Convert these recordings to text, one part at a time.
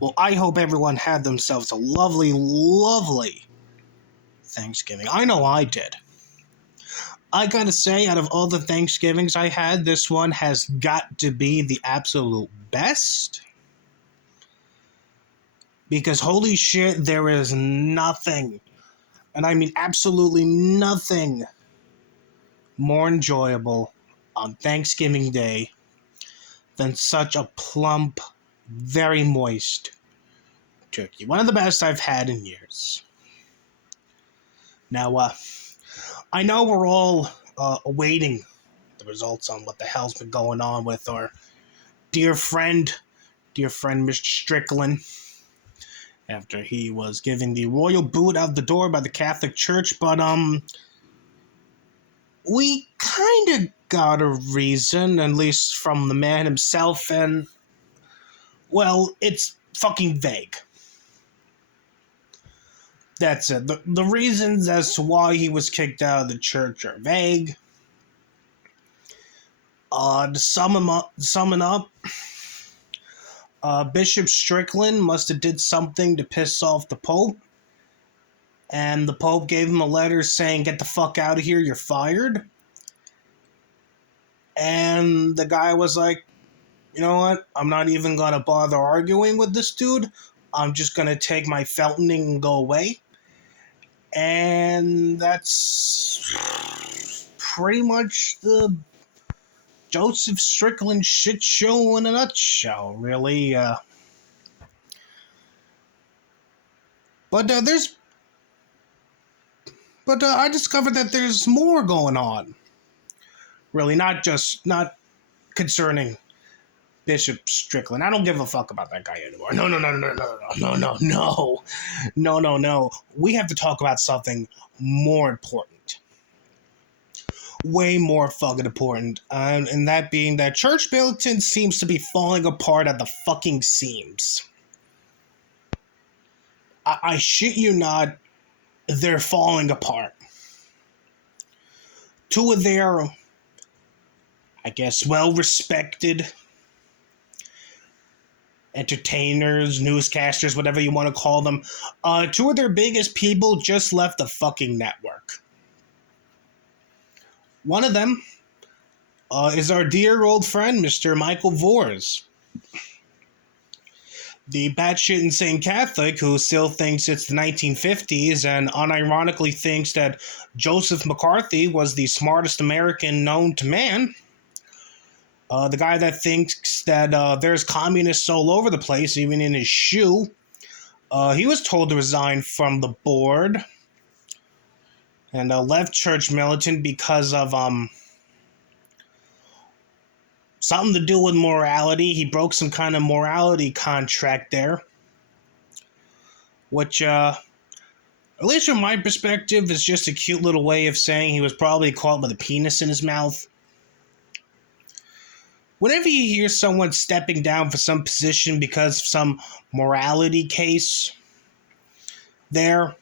Well, I hope everyone had themselves a lovely, lovely Thanksgiving. I know I did. I gotta say, out of all the Thanksgivings I had, this one has got to be the absolute best. Because holy shit, there is nothing, and I mean absolutely nothing, more enjoyable on Thanksgiving Day than such a plump, very moist turkey. One of the best I've had in years. Now, I know we're all awaiting the results on what the hell's been going on with our dear friend Mr. Strickland, after he was given the royal boot out the door by the Catholic Church, but we kind of got a reason, at least from the man himself, and, well, it's fucking vague. That's it. The reasons as to why he was kicked out of the church are vague. To sum it up, Bishop Strickland must have did something to piss off the Pope, and the Pope gave him a letter saying, "Get the fuck out of here, you're fired." And the guy was like, "You know what? I'm not even gonna bother arguing with this dude. I'm just gonna take my feltoning and go away." And that's pretty much the Joseph Strickland shit show in a nutshell, really. But I discovered that there's more going on. Really, not concerning Bishop Strickland. I don't give a fuck about that guy anymore. No. We have to talk about something more important. Way more fucking important. And that being that Church Militant seems to be falling apart at the fucking seams. I shit you not, they're falling apart. Two of their, I guess, well-respected entertainers, newscasters, whatever you want to call them, two of their biggest people just left the fucking network. One of them is our dear old friend, Mr. Michael Vors, the batshit insane Catholic who still thinks it's the 1950s and unironically thinks that Joseph McCarthy was the smartest American known to man. The guy that thinks that there's communists all over the place, even in his shoe. He was told to resign from the board and left Church Militant because of something to do with morality. He broke some kind of morality contract there, which, at least from my perspective, is just a cute little way of saying he was probably caught with a penis in his mouth. Whenever you hear someone stepping down for some position because of some morality case there,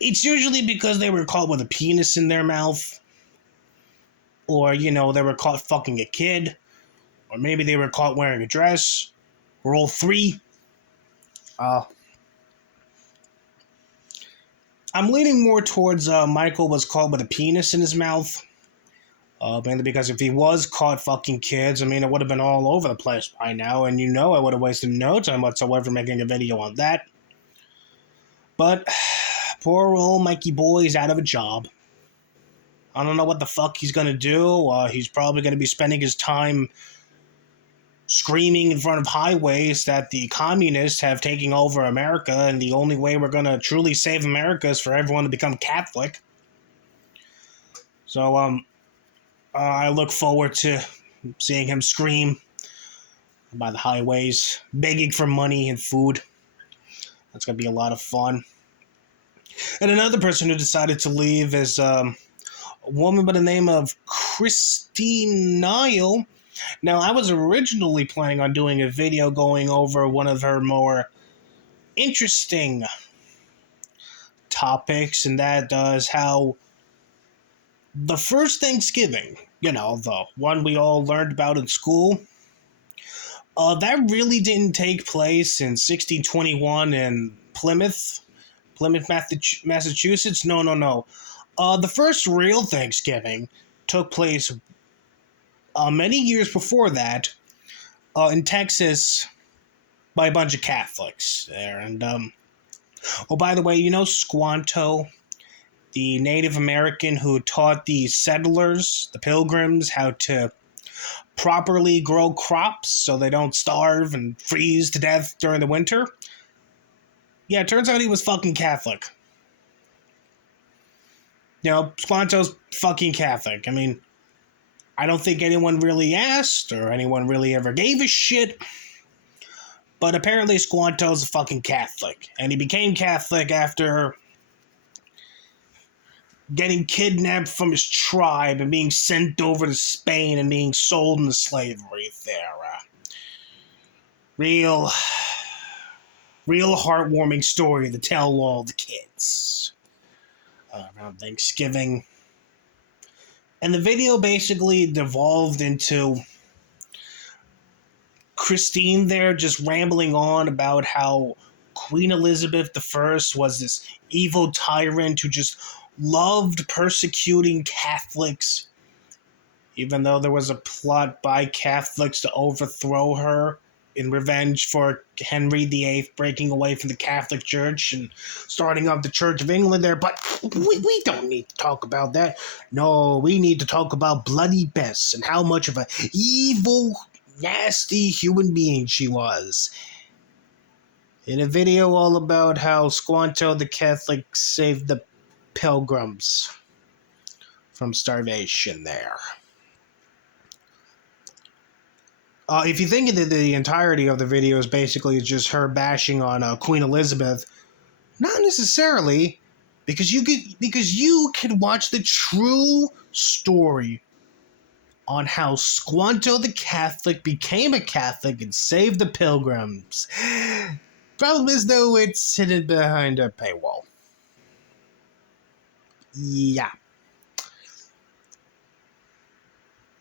it's usually because they were caught with a penis in their mouth, or, you know, they were caught fucking a kid, or maybe they were caught wearing a dress, or all three. I'm leaning more towards Michael was caught with a penis in his mouth. Mainly because if he was caught fucking kids, I mean, it would have been all over the place by now, and you know I would have wasted no time whatsoever making a video on that. But poor old Mikey boy is out of a job. I don't know what the fuck he's gonna do. He's probably gonna be spending his time screaming in front of highways that the communists have taken over America, and the only way we're gonna truly save America is for everyone to become Catholic. So, I look forward to seeing him scream by the highways, begging for money and food. That's going to be a lot of fun. And another person who decided to leave is a woman by the name of Christine Nile. Now, I was originally planning on doing a video going over one of her more interesting topics, and that is how the first Thanksgiving, you know, the one we all learned about in school, That really didn't take place in 1621 in Plymouth, Massachusetts. No, no, no. The first real Thanksgiving took place many years before that in Texas by a bunch of Catholics there. And, oh, by the way, you know Squanto, the Native American who taught the settlers, the pilgrims, how to properly grow crops so they don't starve and freeze to death during the winter? Yeah, it turns out he was fucking Catholic. You know, Squanto's fucking Catholic. I mean, I don't think anyone really asked or anyone really ever gave a shit. But apparently Squanto's a fucking Catholic. And he became Catholic after getting kidnapped from his tribe and being sent over to Spain and being sold into slavery there. Real heartwarming story to tell all the kids around Thanksgiving. And the video basically devolved into Christine there just rambling on about how Queen Elizabeth I was this evil tyrant who just loved persecuting Catholics, even though there was a plot by Catholics to overthrow her in revenge for Henry VIII breaking away from the Catholic Church and starting up the Church of England there. But we don't need to talk about that. No, we need to talk about Bloody Bess and how much of a evil, nasty human being she was. In a video all about how Squanto the Catholic saved the pilgrims from starvation there. If you think that the entirety of the video is basically just her bashing on Queen Elizabeth, not necessarily, because you can watch the true story on how Squanto the Catholic became a Catholic and saved the pilgrims. Problem is, though, it's hidden behind a paywall. Yeah.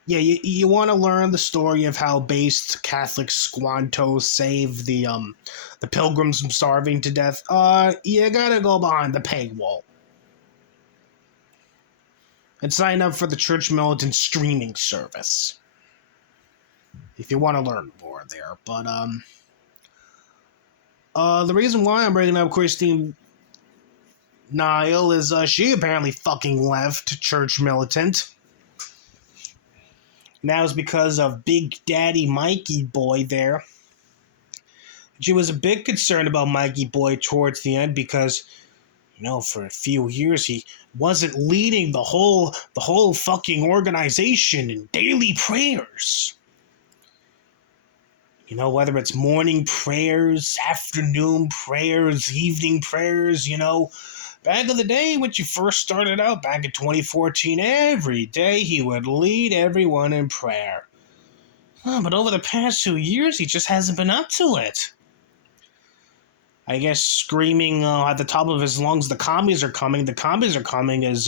Yeah, you want to learn the story of how based Catholic Squanto saved the pilgrims from starving to death. You gotta go behind the paywall and sign up for the Church Militant streaming service if you want to learn more there. But the reason why I'm bringing up Christine Nile is she apparently fucking left Church Militant. And that was because of Big Daddy Mikey Boy there. She was a bit concerned about Mikey Boy towards the end because, you know, for a few years he wasn't leading the whole fucking organization in daily prayers. You know, whether it's morning prayers, afternoon prayers, evening prayers, you know. Back in the day, when you first started out, back in 2014, every day he would lead everyone in prayer. But over the past 2 years, he just hasn't been up to it. I guess screaming at the top of his lungs, the commies are coming is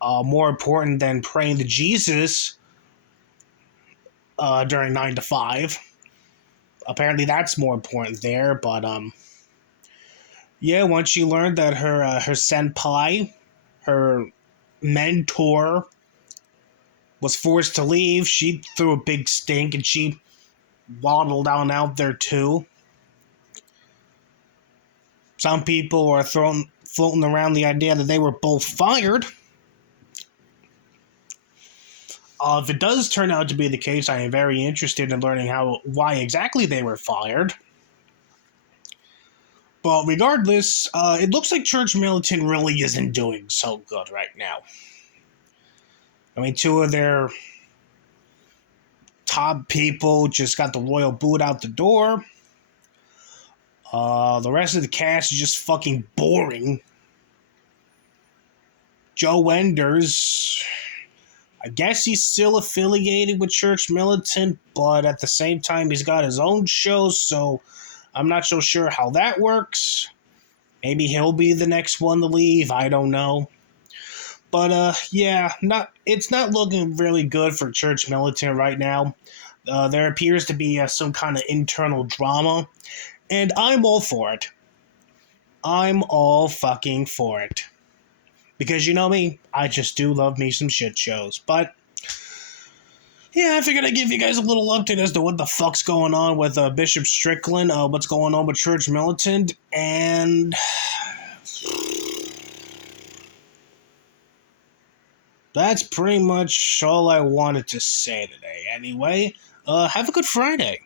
more important than praying to Jesus during 9 to 5. Apparently that's more important there, but yeah, once she learned that her senpai, her mentor, was forced to leave, she threw a big stink and she waddled on out there too. Some people are floating around the idea that they were both fired. If it does turn out to be the case, I am very interested in learning why exactly they were fired. But regardless, it looks like Church Militant really isn't doing so good right now. I mean, 2 of their top people just got the royal boot out the door. The rest of the cast is just fucking boring. Joe Enders, I guess he's still affiliated with Church Militant, but at the same time he's got his own show, so I'm not so sure how that works. Maybe he'll be the next one to leave, I don't know. But yeah, it's not looking really good for Church Militant right now. There appears to be some kind of internal drama, and I'm all for it. I'm all fucking for it. Because you know me, I just do love me some shit shows. But yeah, I figured I'd give you guys a little update as to what the fuck's going on with Bishop Strickland, what's going on with Church Militant, and that's pretty much all I wanted to say today. Anyway, have a good Friday.